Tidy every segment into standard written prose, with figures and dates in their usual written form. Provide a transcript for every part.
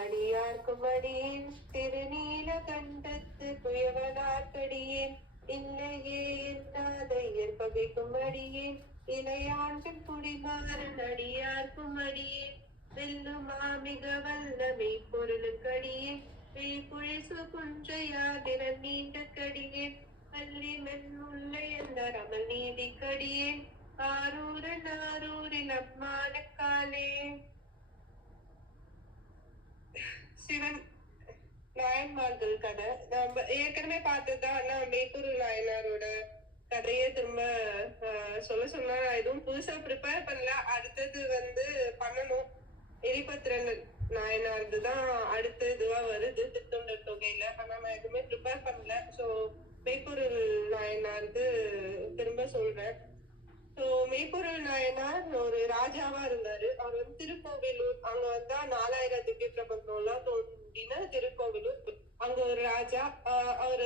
அடியார்க்கும் அடியேன் திருநீலகண்டத்து குயவனார்க்கடியேன் இல்லையே என்னாத இயற்பகைக்கும் அடியேன் இளையாண்டன் குடிமாறன் அடியார்க்கும் அடியேன் வெல்லுமா மிக வல்லமை பொருளுக்கடியேன் குழிசு குன்றையாதிரன் நீண்ட கடியேன் பள்ளி மென்முல்லை என்ற ரமல் நீதி கடியேன் ஆரூரன் ஆரூரில் அம்மான காலே. சிவன் நாயன்மார்கள் கதை நம்ம ஏற்கனவே பார்த்ததுதான். மேய்ப்பொருள் நாயனாரோட கதையை திரும்ப சொல்ல சொன்னா நான் எதுவும் புதுசா ப்ரிப்பேர் பண்ணல. அடுத்தது பண்ணணும். எரிபத்திரன் நாயனார்து தான் அடுத்த இதுவா வருது திருத்தொண்டர் தொகையில. ஆனா நான் எதுவுமே ப்ரிப்பேர் பண்ணல. ஸோ மேய்ப்பொருள் நாயனார்து திரும்ப சொல்றேன். ஸோ மேய்ப்பொருள் நாயனார் ஒரு ராஜாவா இருந்தாரு. அவர் திருக்கோவிலூர், அங்க 4000 திவ்ய பிரபந்தம் எல்லாம் தோன்றின திருக்கோவிலூர். அங்க ஒரு ராஜா. அவர்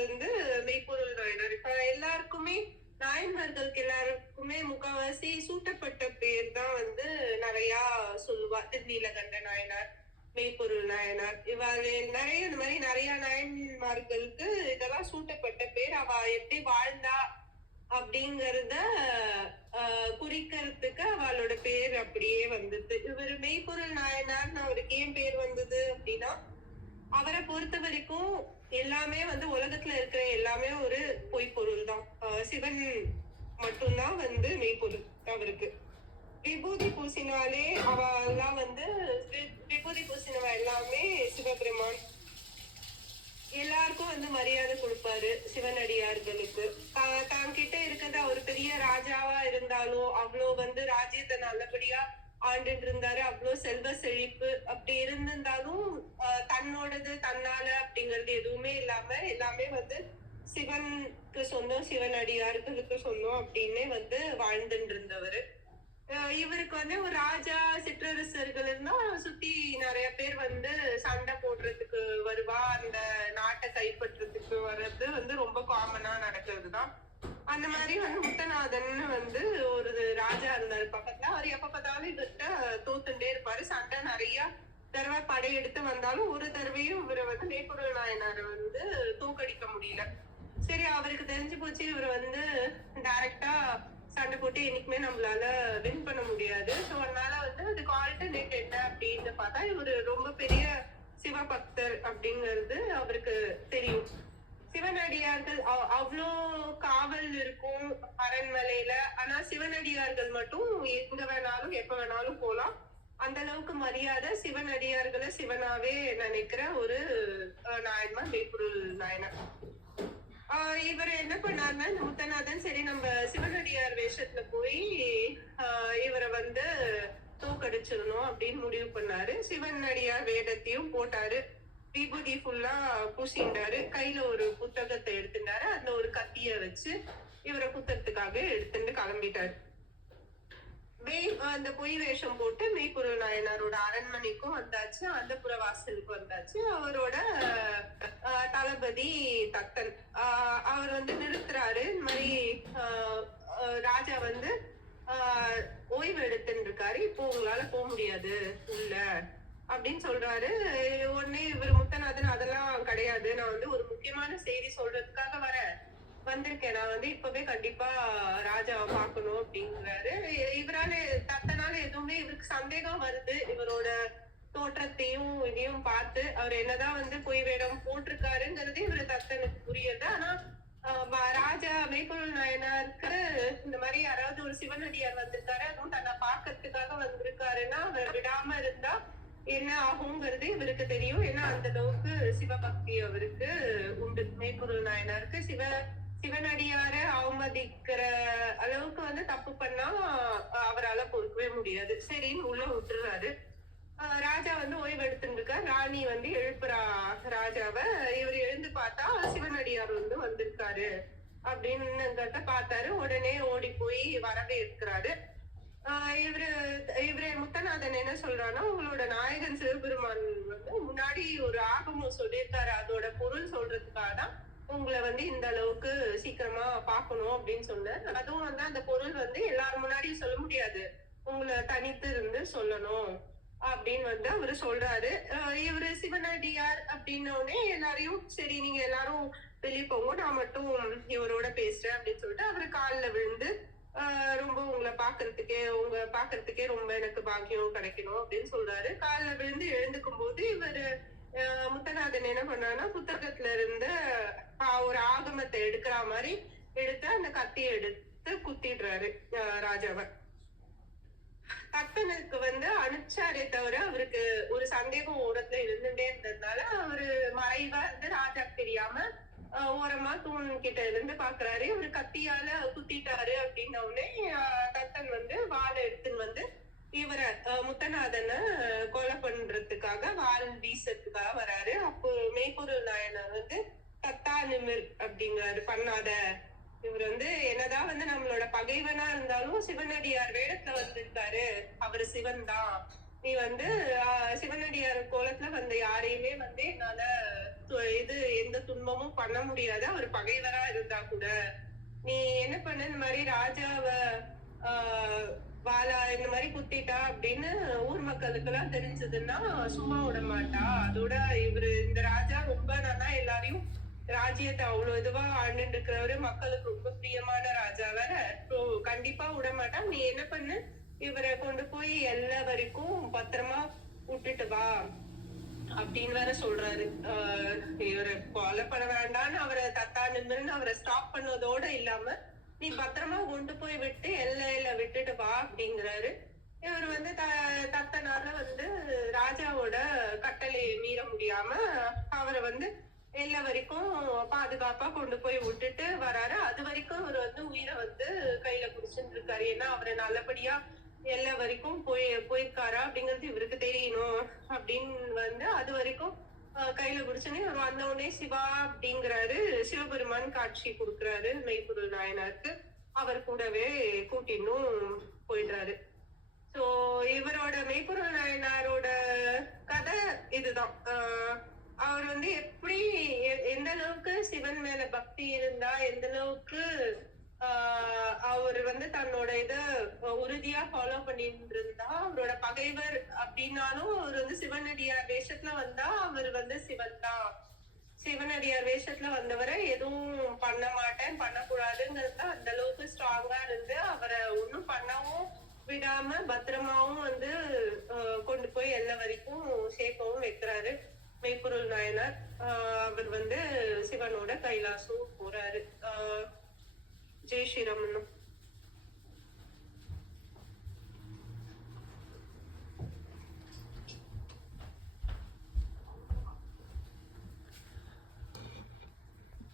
மெய்ப்பொருள் நாயனார். இப்ப எல்லாருக்குமே நாயன்மார்களுக்கு எல்லாருக்குமே முக்காவாசி சூட்டப்பட்ட பேர் தான் நிறைய சொல்லுவா. திருநீலகண்ட நாயனார், மெய்ப்பொருள் நாயனார், இவ்வாறு நிறைய இந்த மாதிரி நிறைய நாயன்மார்களுக்கு இதெல்லாம் சூட்டப்பட்ட பேர். அவ எப்படி வாழ்ந்தா அப்படிங்கறத குறிக்கிறதுக்கு அவளோட பேர் அப்படியே வந்தது. இவர் மெய்ப்பொருள் நாயனார்னு அவருக்கு ஏன் பேர் வந்தது அப்படின்னா, அவரை பொறுத்த வரைக்கும் எல்லாமே உலகத்துல இருக்கிற எல்லாமே ஒரு பொய்ப்பொருள் தான். சிவன் மட்டும்தான் மெய்ப்பொருள் அவருக்கு. விபூதி பூசினாலே அவ எல்லாம் விபூதி பூசினவ எல்லாமே சிவபெருமான். எல்லாருக்கும் மரியாதை கொடுப்பாரு சிவனடியார்களுக்கு. தான் கிட்ட இருக்கிறது அவர் பெரிய ராஜாவா இருந்தாலும் அவ்வளோ ராஜ்யத்தை நல்லபடியா ஆண்டுட்டு இருந்தாரு. அவ்வளோ செல்வ செழிப்பு அப்படி இருந்திருந்தாலும் தன்னோடது தன்னால அப்படிங்கிறது எதுவுமே இல்லாம எல்லாமே சிவனுக்கு சொந்தம், சிவனடியார்களுக்கு சொந்தம் அப்படின்னு வாழ்ந்துட்டு இருந்தவரு. இவருக்கு ஒரு ராஜா சிற்றரசர்கள் இருந்தா சுத்தி நிறைய பேர் சண்டை போடுறதுக்கு வருவா. அந்த நாட்டை கைப்பற்றதுக்கு வர்றது ரொம்ப காமனா நடக்கிறதுதான். அந்த மாதிரி முத்தநாதன் ஒரு ராஜா இருந்தாரு பக்கத்துல. அவர் எப்ப பார்த்தாலும் இவர்கிட்ட தோத்துட்டே இருப்பாரு. சண்டை நிறைய தடவை படையெடுத்து வந்தாலும் ஒரு தடவையும் இவரை மேய்ப்பொருள் நாயனாரை தோக்கடிக்க முடியல. சரி, அவருக்கு தெரிஞ்சு போச்சு இவர் டைரக்டா சண்டை போட்டு என்னைக்குமே நம்மளால வின் பண்ண முடியாது. ஸோ அதனால அதுக்கு ஆல்டர்னேட் என்ன அப்படின்னு பார்த்தா, இவரு ரொம்ப பெரிய சிவபக்தர் அப்படிங்கிறது அவருக்கு தெரியும். சிவனடியார்கள் அவ்வளோ காவல் இருக்கும் அரண்மனையில. ஆனா சிவனடியார்கள் மட்டும் எங்க வேணாலும் எப்ப வேணாலும் போலாம். அந்த அளவுக்கு மரியாதை, சிவனடியார்களை சிவனாவே நினைக்கிற ஒரு நாயன்மார் மெய்ப்பொருள் நாயனார். இவர் என்ன பண்ணாருன்னா, இந்த முத்தநாதன் சரி நம்ம சிவனடியார் வேஷத்துல போய் இவரை தோக்கடிச்சிடணும் அப்படின்னு முடிவு பண்ணாரு. சிவனடியார் வேடத்தையும் போட்டாரு. விபூதி ஃபுல்லா பூசிண்டாரு. கையில ஒரு புத்தகத்தை எடுத்துட்டாரு. அதுல ஒரு கத்திய வச்சு இவரை குத்துறதுக்காக எடுத்துட்டு கிளம்பிட்டாரு. அந்த பொய் வேஷம் போட்டு மெய்ப்பொருள் நாயனாரோட அரண்மனைக்கும் வந்தாச்சு. அந்த புறவாசலுக்கு வந்தாச்சு. அவரோட தளபதி தத்தன் அவர் நிறுத்துறாரு. இந்த மாதிரி ராஜா ஓய்வு எடுத்துன்னு இருக்காரு, இப்போ உங்களால போக முடியாது உள்ள அப்படின்னு சொல்றாரு. உடனே இவர் முத்தநாதன் அதெல்லாம் கிடையாது, நான் ஒரு முக்கியமான செய்தி சொல்றதுக்காக வந்திருக்கேன். நான் இப்பவே கண்டிப்பா ராஜாவை பார்க்கணும் அப்படிங்கிறாரு. இவரால தத்தனால எதுவுமே இவருக்கு சந்தேகம் வருது. இவரோட தோற்றத்தையும் இதையும் பார்த்து அவர் என்னதான் பொய் வேடம் போட்டிருக்காருங்கிறது இவரு தத்தனுக்கு புரியுது. ஆனா ராஜா மெய்ப்பொருள் நாயனாருக்கு இந்த மாதிரி யாராவது ஒரு சிவனடியார் வந்திருக்காரு, அதுவும் தன்னை பார்க்கறதுக்காக வந்திருக்காருன்னா அவர் விடாம இருந்தா என்ன ஆகுங்கிறது இவருக்கு தெரியும். ஏன்னா அந்த அளவுக்கு சிவபக்தி அவருக்கு உண்டு. மெய்ப்பொருள் நாயனாருக்கு சிவனடியார அவமதிக்கிற அளவுக்கு தப்பு பண்ணா அவரால் பொறுக்கவே முடியாது. சரின்னு உள்ள விட்டுறாரு. ராஜா ஓய்வு எடுத்துட்டு இருக்க. ராணி எழுப்புறா ராஜாவை. இவர் எழுந்து பார்த்தா சிவனடியார் வந்திருக்காரு அப்படின்னு பார்த்தாரு. உடனே ஓடி போய் வரவேற்கிறாரு. இவரு முத்தநாதன் என்ன சொல்றான்னா, உங்களோட நாயகன் சிவபெருமான் முன்னாடி ஒரு ஆகமம் சொல்லியிருக்காரு, அதோட பொருள் சொல்றதுக்காக தான் உங்களை இந்த அளவுக்கு சீக்கிரமா பாக்கணும் அப்படின்னு சொன்னார். அதுவும் அந்த பொருள் எல்லாரும் முன்னாடியும் சொல்ல முடியாது, உங்களை தனித்து இருந்து சொல்லணும் அப்படின்னு அவரு சொல்றாரு. இவரு சிவனடியார் அப்படின்னோடனே எல்லாரையும் சரி நீங்க எல்லாரும் வெளியே போங்க, நான் மட்டும் இவரோட பேசுறேன் அப்படின்னு சொல்லிட்டு அவரு காலில் விழுந்து ரொம்ப உங்களை பாக்குறதுக்கே ரொம்ப எனக்கு பாக்கியம் கிடைக்கணும் அப்படின்னு சொல்றாரு. காலில் விழுந்து எழுந்துக்கும் போது இவரு முத்தநாதன் என்ன பண்ணாருன்னா புத்தகத்துல இருந்த ஒரு ஆகமத்தை எடுக்கிற மாதிரி எடுத்து அந்த கத்தியை எடுத்து குத்திடுறாரு ராஜாவை. தத்தனுக்கு அனுப்பிச்சாரே தவிர அவருக்கு ஒரு சந்தேகம் ஓரத்துல இருந்துட்டே இருந்ததுனால அவரு மறைவா இருந்து ராஜாக்கு தெரியாம ஓரமா தூண் கிட்ட இருந்து பாக்குறாரு. இவரு கத்தியால குத்திட்டாரு அப்படின்ன உடனே தத்தன் வாழை எடுத்துன்னு இவரை முத்தநாதனை கொலை பண்றதுக்காக வால் வீசறதுக்காக வராரு. அப்போ மெய்ப்பொருள் நாயனர் தத்தா நிமிர் அப்படிங்கிறாரு, பண்ணாத. இவர் என்னதான் நம்மளோட பகைவனா இருந்தாலும் சிவனடியார் வேடத்துல வந்திருக்காரு, அவரு சிவன் தான். நீ சிவனடியார் கோலத்துல யாரையுமே என்னால எந்த துன்பமும் பண்ண முடியாது, அவர் பகைவரா இருந்தா கூட. நீ என்ன பண்ண, இந்த மாதிரி ராஜாவ வாழா இந்த மாதிரி குத்திட்டா அப்படின்னு ஊர் மக்களுக்கு எல்லாம் தெரிஞ்சதுன்னா சும்மா விட மாட்டா. அதோட இந்த ராஜா ரொம்ப நல்லா எல்லாரையும் ராஜ்யத்தை அவ்வளவு இதுவா ஆண்டுட்டு இருக்கிறவரு, மக்களுக்கு ரொம்ப பிரியமான ராஜா வேற. கண்டிப்பா விட மாட்டா. நீ என்ன பண்ணு, இவரை கொண்டு போய் எல்லா வரைக்கும் பத்திரமா விட்டுட்டு வா அப்படின்னு வேற சொல்றாரு. இவரை கொலை பண்ண வேண்டான்னு அவரை தத்தா நிமிர்னு அவரை ஸ்டாப் பண்ணதோட இல்லாம நீ பத்திரமா கொண்டு போய் விட்டு எல்லையில விட்டுட்டு வா அப்படிங்கிறாரு. இவர் தத்தனால ராஜாவோட கட்டளை மீற முடியாம அவரை எல்லை வரைக்கும் பாதுகாப்பா கொண்டு போய் விட்டுட்டு வராரு. அது வரைக்கும் அவர் உயிரை கையில புடிச்சுட்டு இருக்காரு. ஏன்னா அவரை நல்லபடியா எல்லா வரைக்கும் போயிருக்காரா அப்படிங்கிறது இவருக்கு தெரியணும் அப்படின்னு அது வரைக்கும் கையில பிடிச்சோன்னே இவர் வந்த உடனே சிவா அப்படிங்கிறாரு. சிவபெருமான் காட்சி கொடுக்குறாரு மெய்ப்பொருள் நாயனாருக்கு. அவர் கூடவே கூட்டின்னும் போயிடுறாரு. சோ இவரோட மெய்ப்பொருள் நாயனாரோட கதை இதுதான். அவர் எப்படி எந்த அளவுக்கு சிவன் மேல பக்தி இருந்தா, எந்த அளவுக்கு அவர் தன்னோட இத உறுதியா ஃபாலோ பண்ணிட்டு இருந்தா, அவரோட பகைவர் அப்படின்னாலும் அவர் சிவனடியார் வேஷத்துல வந்தா அவர் சிவன் தான். சிவனடியார் வேஷத்துல வந்தவரை எதுவும் பண்ண மாட்டேன், பண்ணக்கூடாதுங்கிறது அந்த அளவுக்கு ஸ்ட்ராங்கா இருந்து அவரை ஒன்னும் பண்ணவும் விடாம பத்திரமாவும் கொண்டு போய் எல்லா வரைக்கும் சேர்க்கவும் வைக்கிறாரு மெய்ப்பொருள் நாயனார். அவர் சிவனோட கைலாசம் போறாரு. ஜெய் ஸ்ரீராமன்.